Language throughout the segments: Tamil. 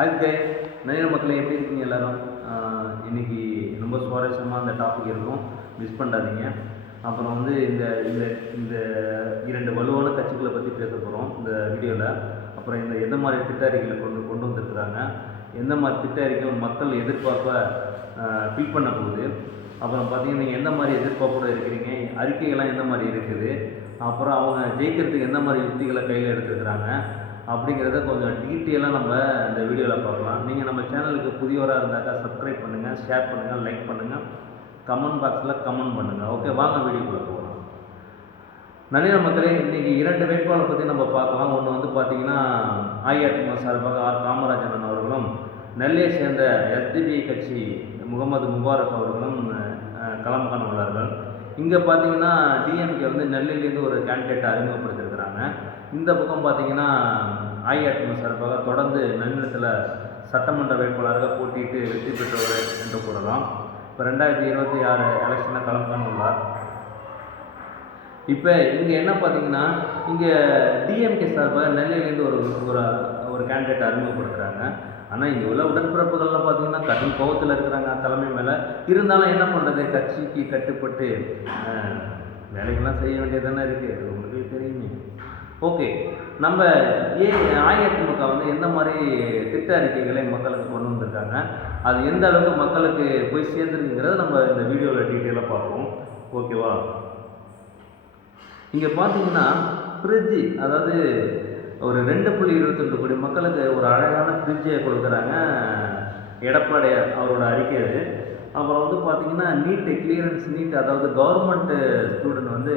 ஹாய் கைஸ், நிறைய மக்களே எப்படி இருக்கீங்க எல்லோரும்? இன்றைக்கி ரொம்ப சுவாரஸ்யமாக அந்த டாபிக் இருக்கும், மிஸ் பண்ணாதீங்க. அப்புறம் வந்து இந்த இந்த இந்த 2 வலுவான கட்சிகளை பற்றி பேச போகிறோம் இந்த வீடியோவில். அப்புறம் இந்த எந்த மாதிரி திட்ட அறிக்கைகளை கொண்டு வந்திருக்கிறாங்க, எந்த மாதிரி திட்ட அறிக்கைகள் மக்கள் எதிர்பார்ப்பை ஃபில் பண்ண போகுது, அப்புறம் பார்த்தீங்கன்னா நீங்கள் எந்த மாதிரி எதிர்பார்ப்போடு இருக்கிறீங்க, அறிக்கைகள்லாம் எந்த மாதிரி இருக்குது, அப்புறம் அவங்க ஜெயிக்கிறதுக்கு எந்த மாதிரி யுக்திகளை கையில் எடுத்துருக்குறாங்க அப்படிங்கிறத கொஞ்சம் டீட்டெயிலாக நம்ம இந்த வீடியோவில் பார்க்கலாம். நீங்கள் நம்ம சேனலுக்கு புதியவராக இருந்தாக்கா சப்ஸ்கிரைப் பண்ணுங்கள், ஷேர் பண்ணுங்கள், லைக் பண்ணுங்கள், கமெண்ட் பாக்ஸில் கமெண்ட் பண்ணுங்கள். ஓகே, வாங்க வீடியோக்குள்ளே போகலாம். நிறைய மக்களே, இன்றைக்கி 2 வேட்பாளர் பற்றி நம்ம பார்க்கலாம். ஒன்று வந்து பார்த்திங்கன்னா அஇஅதிமுக சார்பாக ஆர் காமராஜன் அவர்களும், நெல்லையை சேர்ந்த எஸ்டிபிஐ கட்சி முகமது முபாரக் அவர்களும் களம் காண உள்ளார்கள். இங்கே பார்த்தீங்கன்னா டிஎம்கே வந்து நெல்லையிலேருந்து ஒரு கேண்டிடேட்டை அறிமுகப்படுத்தியிருக்கிறாங்க. இந்த பக்கம் பார்த்தீங்கன்னா அஇஅதிமுக சார்பாக தொடர்ந்து நன்னிலத்தில் சட்டமன்ற வேட்பாளராக போட்டியிட்டு வெற்றி பெற்றவர் என்று கூறலாம். இப்போ 2026 எலெக்ஷனில் களம் காண உள்ளார். இப்போ இங்கே என்ன பார்த்தீங்கன்னா, இங்கே டிஎம்கே சார்பாக நெல்லையிலேருந்து ஒரு கேண்டிடேட் அறிமுகப்படுத்துகிறாங்க. ஆனால் இங்கே உள்ள உடன்பிறப்புகள்லாம் பார்த்தீங்கன்னா கடும் கோபத்தில் இருக்கிறாங்க தலைமை மேலே. இருந்தாலும் என்ன பண்ணுறது, கட்சிக்கு கட்டுப்பட்டு வேலைகள்லாம் செய்ய வேண்டியதானே இருக்குது, அது உங்களுக்கு தெரியுமே. ஓகே, நம்ம அஇஅதிமுக வந்து எந்த மாதிரி திட்ட அறிக்கைகளை மக்களுக்கு கொண்டு வந்திருக்காங்க, அது எந்த அளவுக்கு மக்களுக்கு போய் சேர்ந்துருக்குங்கிறத நம்ம இந்த வீடியோவில் டீட்டெயிலாக பார்ப்போம். ஓகேவா? இங்கே பார்த்தீங்கன்னா ஃப்ரிட்ஜு, அதாவது ஒரு 2.22 கோடி மக்களுக்கு ஒரு அழகான ஃப்ரிட்ஜை கொடுக்குறாங்க எடப்பாடி அவரோட அறிக்கை அது. அப்புறம் வந்து பார்த்திங்கன்னா நீட், அதாவது கவர்மெண்ட்டு ஸ்டூடெண்ட் வந்து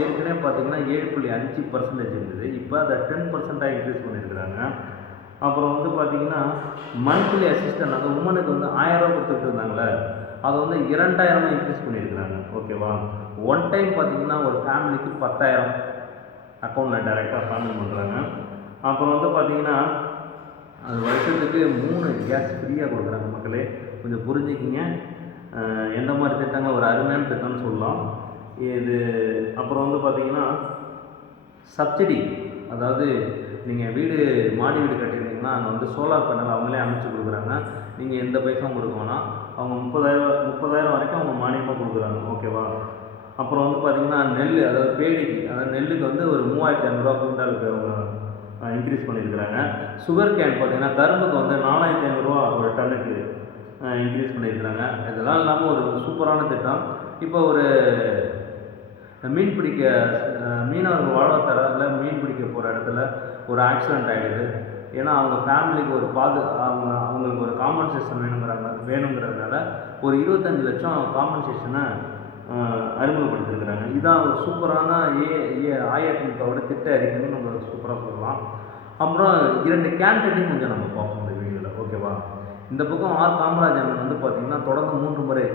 ஏற்கனவே பார்த்திங்கன்னா 7.5% இருந்தது. இப்போ அதை 10% இன்க்ரீஸ் பண்ணியிருக்கிறாங்க. அப்புறம் வந்து பார்த்திங்கன்னா மந்த்லி அசிஸ்டன்ட், அந்த உமனுக்கு வந்து 1000 ரூபா கொடுத்துட்டு இருந்தாங்களே, அதை வந்து 2000 இன்க்ரீஸ் பண்ணியிருக்கிறாங்க. ஓகேவா? ஒன் டைம் பார்த்திங்கன்னா ஒரு ஃபேமிலிக்கு 10,000 அக்கௌண்ட்டில் டைரெக்டாக ஃபேமிலி பண்ணுறாங்க. அப்புறம் வந்து பார்த்திங்கன்னா அது வருஷத்துக்கு 3 கேஸ் ஃப்ரீயாக கொடுக்குறாங்க. மக்களே கொஞ்சம் புரிஞ்சுக்கிங்க, எந்த மாதிரி திட்டங்கள் ஒரு அருமையான திட்டம்னு சொல்லலாம் இது. அப்புறம் வந்து பார்த்திங்கன்னா சப்சிடி, அதாவது நீங்கள் மாடி வீடு கட்டியிருந்தீங்கன்னா அங்கே வந்து சோலார் பேனல் அவங்களே அமைச்சு கொடுக்குறாங்க. நீங்கள் எந்த பைசாவும் கொடுக்க வேணாம், அவங்க 30,000 வரைக்கும் அவங்க மானியமாக கொடுக்குறாங்க. ஓகேவா? அப்புறம் வந்து பார்த்திங்கன்னா நெல், அதாவது பேடிக்கு, அதாவது நெல்லுக்கு வந்து ஒரு 3,500 குவிண்டாலுக்கு அவங்க இன்க்ரீஸ் பண்ணியிருக்கிறாங்க. சுகர் கேன் பார்த்திங்கன்னா கரும்புக்கு வந்து 4,500 ஒரு டன்னுக்கு இன்க்ரீஸ் பண்ணியிருக்கிறாங்க. இதெல்லாம் இல்லாமல் ஒரு சூப்பரான திட்டம். இப்போ ஒரு மீனவர்கள் வாழ்வாதாரத்தில் மீன் பிடிக்க போகிற இடத்துல ஒரு ஆக்சிடெண்ட் ஆகிடுது. ஏன்னா அவங்க ஃபேமிலிக்கு ஒரு அவங்களுக்கு ஒரு காம்பன்சேஷன் வேணுங்கிறதுனால ஒரு 25 லட்சம் காம்பன்சேஷனை அறிமுகப்படுத்திருக்கிறாங்க. இதான் ஒரு சூப்பரான அஇஅதிமுகவோட திட்ட அறிக்கைன்னு நம்ம சூப்பராக சொல்லலாம். அப்புறம் 2 கேண்டிடேட்டையும் கொஞ்சம் நம்ம பார்ப்போம் இந்த வீடியோவில். ஓகேவா? இந்த பக்கம் ஆர் காமராஜன் வந்து பார்த்திங்கன்னா தொடர்ந்து 3 முறை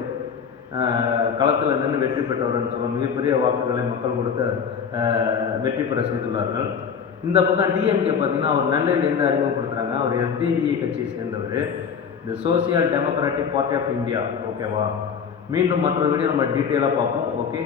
களத்தில் நின்று வெற்றி பெற்றவர்னு சொல்ல மிகப்பெரிய வாக்குகளை மக்கள் கொடுத்து வெற்றி பெற செய்துள்ளார்கள். இந்த பக்கம் டிஎம்கே பார்த்திங்கன்னா அவர் நெல்லையிலேருந்து அறிமுகப்படுத்துகிறாங்க. அவர் எஸ்டிபிஐ கட்சியை சேர்ந்தவர், the social democratic party of India. ஓகேவா? மீண்டும் மற்ற வீடியோ நம்ம டீட்டெயிலாக பார்ப்போம். ஓகே.